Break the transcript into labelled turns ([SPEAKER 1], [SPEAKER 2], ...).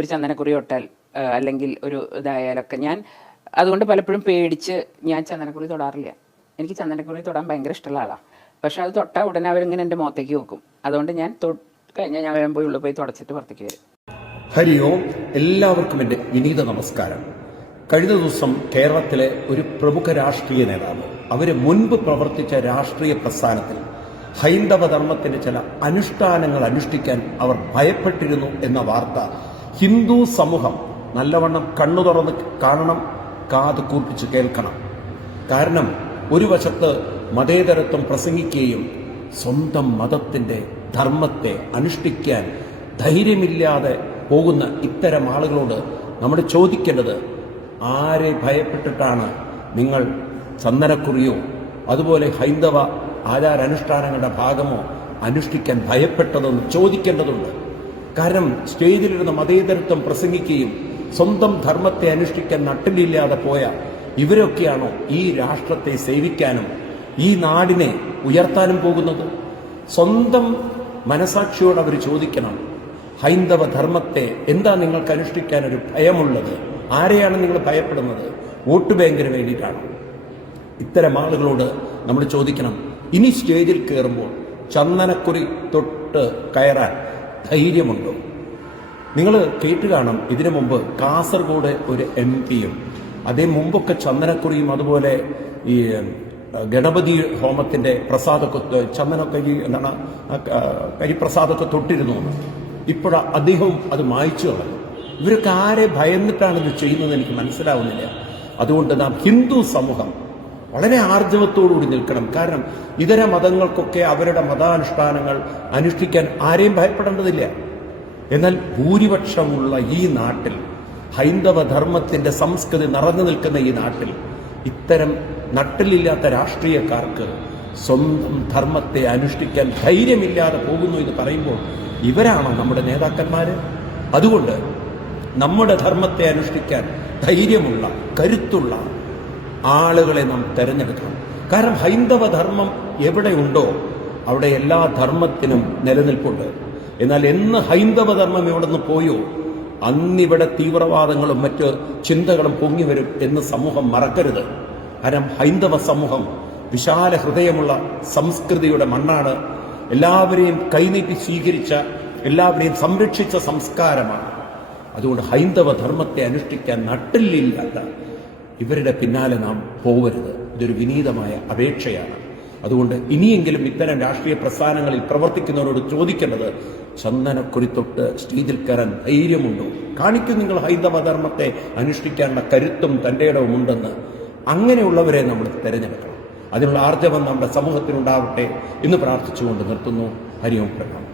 [SPEAKER 1] ഒരു ചന്ദനക്കുറി തൊട്ടാൽ അല്ലെങ്കിൽ ഒരു ഇതായാലൊക്കെ ഞാൻ അതുകൊണ്ട് പലപ്പോഴും പേടിച്ച് ഞാൻ ചന്ദനക്കുറി തൊടാറില്ല. എനിക്ക് ചന്ദനക്കുറി തൊടാൻ ഭയങ്കര ഇഷ്ടമുള്ള ആളാണ് പക്ഷെ അത് തൊട്ടാൽ ഉടനെ അവരിങ്ങനെ എന്റെ മുഖത്തേക്ക് വെക്കും അതുകൊണ്ട് ഞാൻ തൊട്ട് കഴിഞ്ഞാൽ ഞാൻ വരുമ്പോൾ ഉള്ളിൽ പോയി തുടച്ചിട്ട് പുറത്തേക്ക് വരും.
[SPEAKER 2] ഹരി ഓം. എല്ലാവർക്കും എന്റെ വിനീത നമസ്കാരം. കഴിഞ്ഞ ദിവസം കേരളത്തിലെ ഒരു പ്രമുഖ രാഷ്ട്രീയ നേതാവ് അവർ മുൻപ് പ്രവർത്തിച്ച രാഷ്ട്രീയ പ്രസ്ഥാനത്തിൽ ഹൈന്ദവ ധർമ്മത്തിന്റെ ചില അനുഷ്ഠാനങ്ങൾ അനുഷ്ഠിക്കാൻ അവർ ഭയപ്പെട്ടിരുന്നു എന്ന വാർത്ത ഹിന്ദു സമൂഹം നല്ലവണ്ണം കണ്ണു തുറന്ന് കാണണം കാത് കൂർപ്പിച്ച് കേൾക്കണം. കാരണം ഒരു വശത്ത് മതേതരത്വം പ്രസംഗിക്കുകയും സ്വന്തം മതത്തിന്റെ ധർമ്മത്തെ അനുഷ്ഠിക്കാൻ ധൈര്യമില്ലാതെ പോകുന്ന ഇത്തരം ആളുകളോട് നമ്മൾ ചോദിക്കേണ്ടത് ആരെ ഭയപ്പെട്ടിട്ടാണ് നിങ്ങൾ ചന്ദനക്കുറിയോ അതുപോലെ ഹൈന്ദവ ആചാരാനുഷ്ഠാനങ്ങളുടെ ഭാഗമോ അനുഷ്ഠിക്കാൻ ഭയപ്പെട്ടതെന്ന് ചോദിക്കേണ്ടതുണ്ട്. കാരണം സ്റ്റേജിലിരുന്ന് മതേതരത്വം പ്രസംഗിക്കുകയും സ്വന്തം ധർമ്മത്തെ അനുഷ്ഠിക്കാൻ നട്ടിലില്ലാതെ പോയ ഇവരൊക്കെയാണോ ഈ രാഷ്ട്രത്തെ സേവിക്കാനും ഈ നാടിനെ ഉയർത്താനും പോകുന്നത്? സ്വന്തം മനസാക്ഷിയോട് അവർ ചോദിക്കണം. ഹൈന്ദവ ധർമ്മത്തെ എന്താ നിങ്ങൾക്ക് അനുഷ്ഠിക്കാൻ ഒരു ഭയമുള്ളത്? ആരെയാണ് നിങ്ങൾ ഭയപ്പെടുന്നത്? വോട്ട് ബാങ്കിന് വേണ്ടിയിട്ടാണ്? ഇത്തരം ആളുകളോട് നമ്മൾ ചോദിക്കണം. ഇനി സ്റ്റേജിൽ കയറുമ്പോൾ ചന്ദനക്കുറി തൊട്ട് കയറാൻ ധൈര്യമുണ്ടോ? നിങ്ങൾ കേട്ട് കാണും ഇതിനു മുമ്പ് കാസർഗോഡ് ഒരു എം പിയും അതേ മുമ്പൊക്കെ ചന്ദനക്കുറിയും അതുപോലെ ഈ ഗണപതി ഹോമത്തിന്റെ പ്രസാദൊക്കെ ചന്ദനക്കരി എന്താണ് കരിപ്രസാദൊക്കെ തൊട്ടിരുന്നു. ഇപ്പോഴ അദ്ദേഹവും അത് മായ്ച്ചു കളഞ്ഞു. ഇവരൊക്കെ ആരെ ഭയന്നിട്ടാണ് ഇത് ചെയ്യുന്നത് എനിക്ക് മനസ്സിലാവുന്നില്ല. അതുകൊണ്ട് നാം ഹിന്ദു സമൂഹം വളരെ ആർജവത്തോടുകൂടി നിൽക്കണം. കാരണം ഇതര മതങ്ങൾക്കൊക്കെ അവരുടെ മതാനുഷ്ഠാനങ്ങൾ അനുഷ്ഠിക്കാൻ ആരെയും ഭയപ്പെടേണ്ടതില്ല. എന്നാൽ ഭൂരിപക്ഷമുള്ള ഈ നാട്ടിൽ ഹൈന്ദവ ധർമ്മത്തിന്റെ സംസ്കൃതി നിറഞ്ഞു നിൽക്കുന്ന ഈ നാട്ടിൽ ഇത്തരം നട്ടിലില്ലാത്ത രാഷ്ട്രീയക്കാർക്ക് സ്വന്തം ധർമ്മത്തെ അനുഷ്ഠിക്കാൻ ധൈര്യമില്ലാതെ പോകുന്നു എന്ന് പറയുമ്പോൾ ഇവരാണോ നമ്മുടെ നേതാക്കന്മാർ അതുകൊണ്ട് നമ്മുടെ ധർമ്മത്തെ അനുഷ്ഠിക്കാൻ ധൈര്യമുള്ള കരുത്തുള്ള ആളുകളെ നാം തെരഞ്ഞെടുക്കണം. കാരണം ഹൈന്ദവ ധർമ്മം എവിടെയുണ്ടോ അവിടെ എല്ലാ ധർമ്മത്തിനും നിലനിൽപ്പുണ്ട്. എന്നാൽ എന്ന് ഹൈന്ദവ ധർമ്മം എവിടെ നിന്ന് പോയോ അന്നിവിടെ തീവ്രവാദങ്ങളും മറ്റ് ചിന്തകളും പൊങ്ങി വരും എന്ന് സമൂഹം മറക്കരുത്. കാരണം ഹൈന്ദവ സമൂഹം വിശാല ഹൃദയമുള്ള സംസ്കൃതിയുടെ മണ്ണാണ്. എല്ലാവരെയും കൈനീട്ടി സ്വീകരിച്ച എല്ലാവരെയും സംരക്ഷിച്ച സംസ്കാരമാണ്. അതുകൊണ്ട് ഹൈന്ദവ ധർമ്മത്തെ അനുഷ്ഠിക്കാൻ നട്ടില്ലില്ലാത്ത ഇവരുടെ പിന്നാലെ നാം പോകരുത് ഇതൊരു വിനീതമായ അപേക്ഷയാണ്. അതുകൊണ്ട് ഇനിയെങ്കിലും ഇത്തരം രാഷ്ട്രീയ പ്രസ്ഥാനങ്ങളിൽ പ്രവർത്തിക്കുന്നവരോട് ചോദിക്കേണ്ടത് ചന്ദനക്കുറി തൊട്ട് സ്റ്റേജിൽ കയറാൻ ധൈര്യമുണ്ടോ? കാണിക്കും നിങ്ങൾ ഹൈന്ദവ ധർമ്മത്തെ അനുഷ്ഠിക്കാനുള്ള കരുത്തും തന്റെ ഇടവും ഉണ്ടെന്ന് അങ്ങനെയുള്ളവരെ നമ്മൾ തിരഞ്ഞെടുക്കണം. അതിനുള്ള ആർജവം നമ്മുടെ സമൂഹത്തിനുണ്ടാവട്ടെ എന്ന് പ്രാർത്ഥിച്ചുകൊണ്ട് നിർത്തുന്നു. ഹരിയോം പ്രണാമം